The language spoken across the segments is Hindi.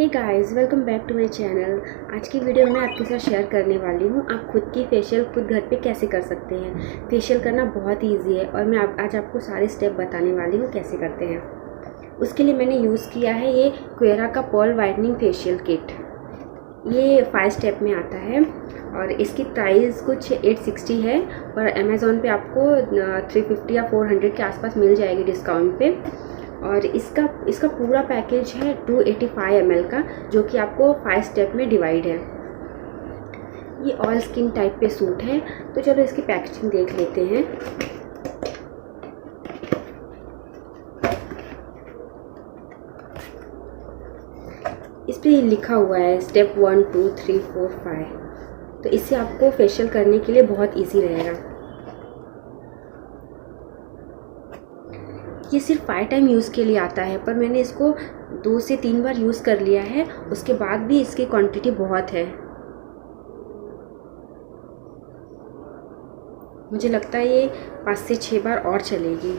Hey guys, welcome back to my channel. आज की वीडियो में मैं आपके साथ शेयर करने वाली हूँ आप खुद की फेशियल खुद घर पे कैसे कर सकते हैं। फेशियल करना बहुत ईजी है और मैं आज आपको सारे स्टेप बताने वाली हूँ कैसे करते हैं। उसके लिए मैंने यूज़ किया है ये क्वेरा का पर्ल वाइटनिंग फेशियल किट। ये 5 स्टेप में आता है और इसकी प्राइस कुछ 860 है और अमेज़ॉन पे आपको 350 या 400 के आसपास मिल जाएगी डिस्काउंट पे। और इसका पूरा पैकेज है 285 ml का, जो कि आपको 5 स्टेप में डिवाइड है। ये ऑल स्किन टाइप पे सूट है। तो चलो इसकी पैकेजिंग देख लेते हैं। इस पे लिखा हुआ है स्टेप 1 2 3 4 5। तो इससे आपको फेशियल करने के लिए बहुत ईजी रहेगा। ये सिर्फ 5 टाइम यूज़ के लिए आता है, पर मैंने इसको 2 से 3 बार यूज़ कर लिया है। उसके बाद भी इसकी क्वांटिटी बहुत है। मुझे लगता है ये 5 से 6 बार और चलेगी।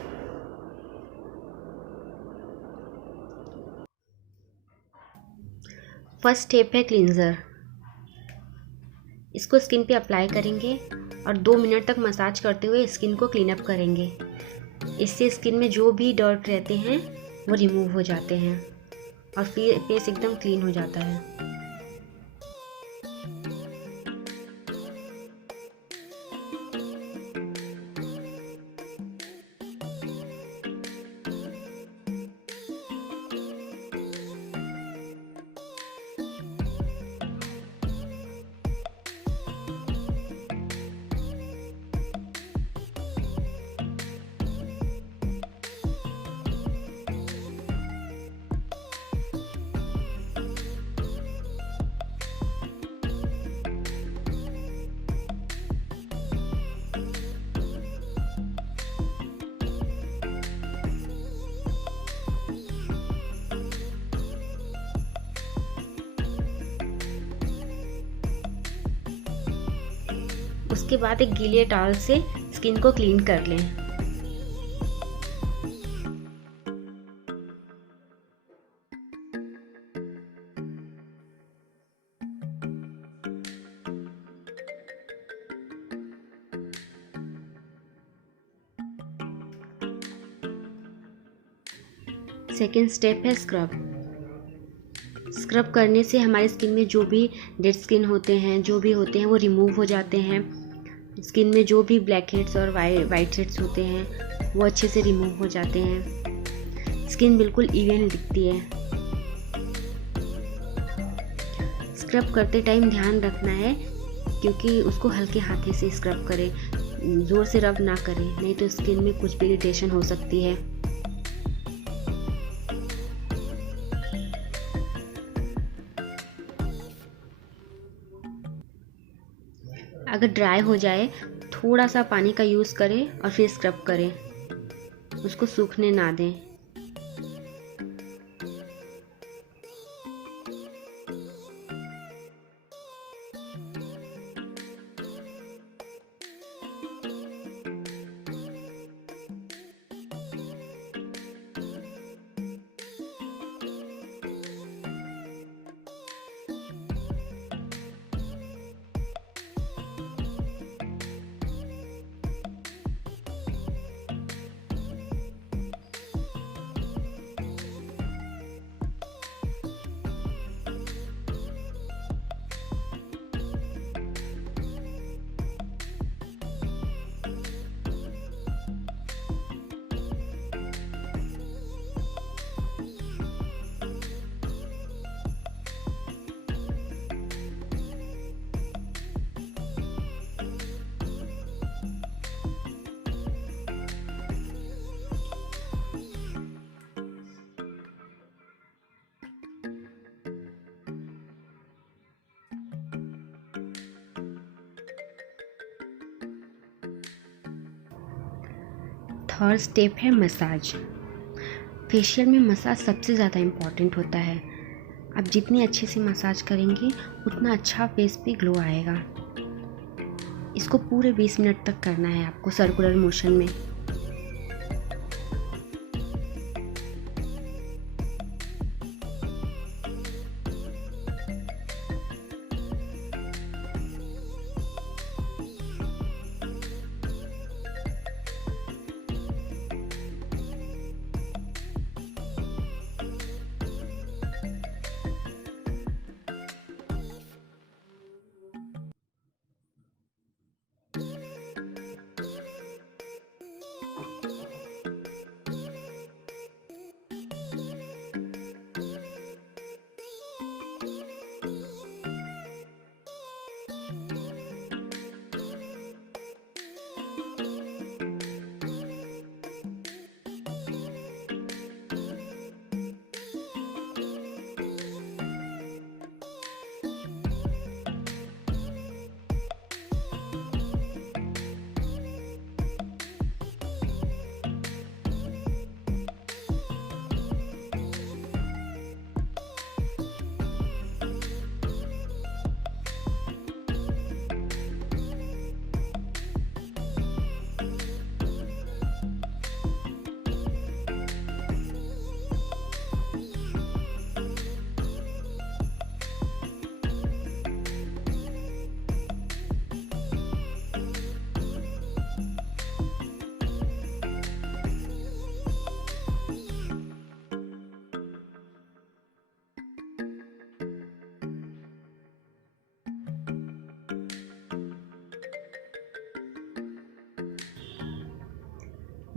फर्स्ट स्टेप है क्लींजर। इसको स्किन पे अप्लाई करेंगे और 2 मिनट तक मसाज करते हुए स्किन को क्लीन अप करेंगे। इससे स्किन में जो भी डर्ट रहते हैं वो रिमूव हो जाते हैं और फिर फेस एकदम क्लीन हो जाता है। उसके बाद एक गीले टॉवल से स्किन को क्लीन कर लें। सेकेंड स्टेप है स्क्रब। स्क्रब करने से हमारी स्किन में जो भी डेड स्किन होते हैं वो रिमूव हो जाते हैं। स्किन में जो भी ब्लैक हेड्स और वाइट हेड्स होते हैं वो अच्छे से रिमूव हो जाते हैं। स्किन बिल्कुल इवन दिखती है। स्क्रब करते टाइम ध्यान रखना है क्योंकि उसको हल्के हाथे से स्क्रब करें, ज़ोर से रब ना करें, नहीं तो स्किन में कुछ भी इरिटेशन हो सकती है। अगर ड्राई हो जाए थोड़ा सा पानी का यूज़ करें और फिर स्क्रब करें, उसको सूखने ना दें। थर्ड स्टेप है मसाज। फेशियल में मसाज सबसे ज़्यादा इम्पॉर्टेंट होता है। आप जितनी अच्छे से मसाज करेंगे उतना अच्छा फेस पे ग्लो आएगा। इसको पूरे 20 मिनट तक करना है आपको सर्कुलर मोशन में।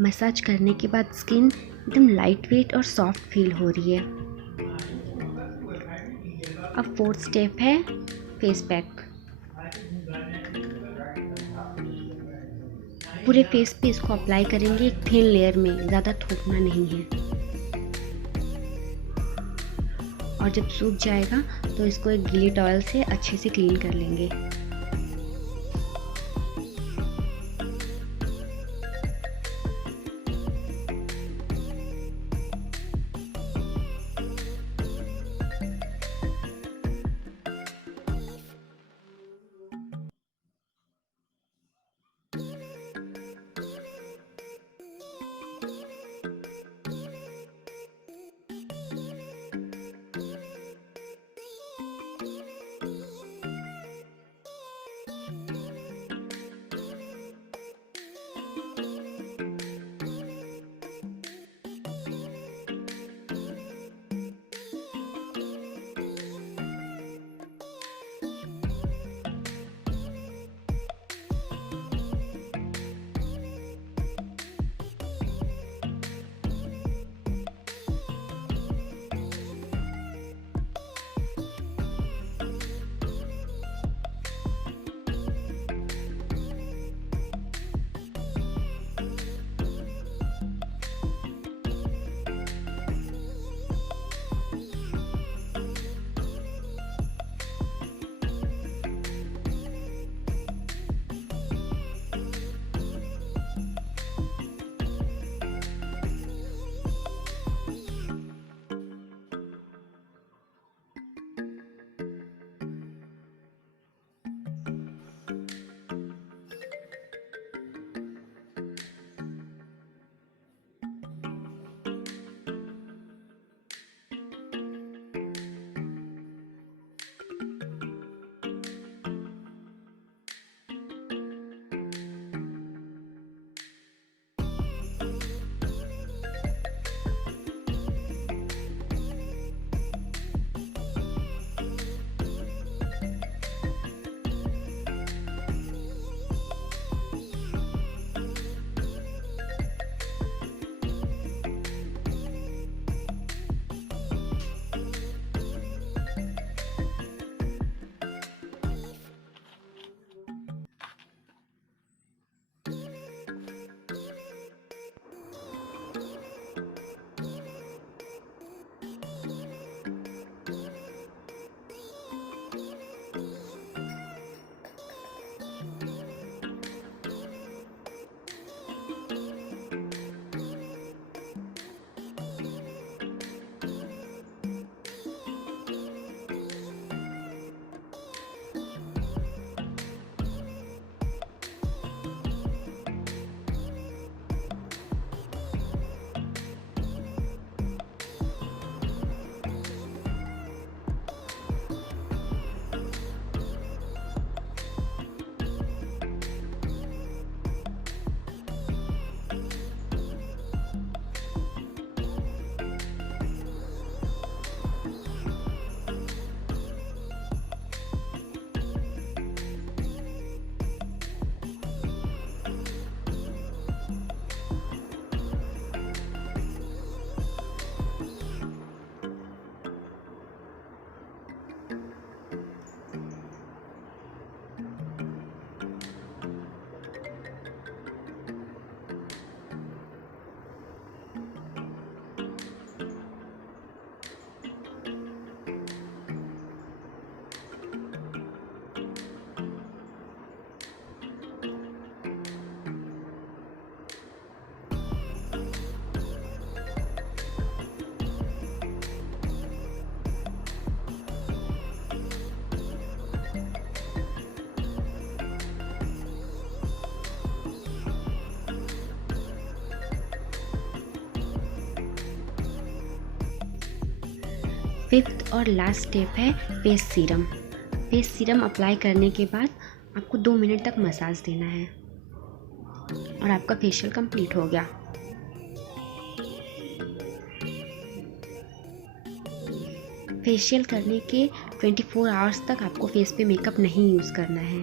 मसाज करने के बाद स्किन एकदम लाइट वेट और सॉफ्ट फील हो रही है। अब फोर्थ स्टेप है फेस पैक। पूरे फेस पे इसको अप्लाई करेंगे एक थिन लेयर में, ज़्यादा थोपना नहीं है। और जब सूख जाएगा तो इसको एक गीली टॉवल से अच्छे से क्लीन कर लेंगे। फिफ्थ और लास्ट स्टेप है face serum. Face serum apply करने के बाद आपको 2 मिनट तक मसाज देना है और आपका फेशियल कंप्लीट हो गया। फेशियल करने के 24 आवर्स तक आपको फेस पे मेकअप नहीं यूज़ करना है।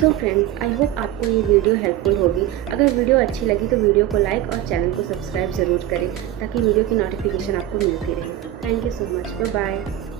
सो फ्रेंड्स, आई होप आपको ये वीडियो हेल्पफुल होगी। अगर वीडियो अच्छी लगी तो वीडियो को लाइक और चैनल को सब्सक्राइब ज़रूर करें ताकि वीडियो की नोटिफिकेशन आपको मिलती रहे। Thank you so much, bye bye.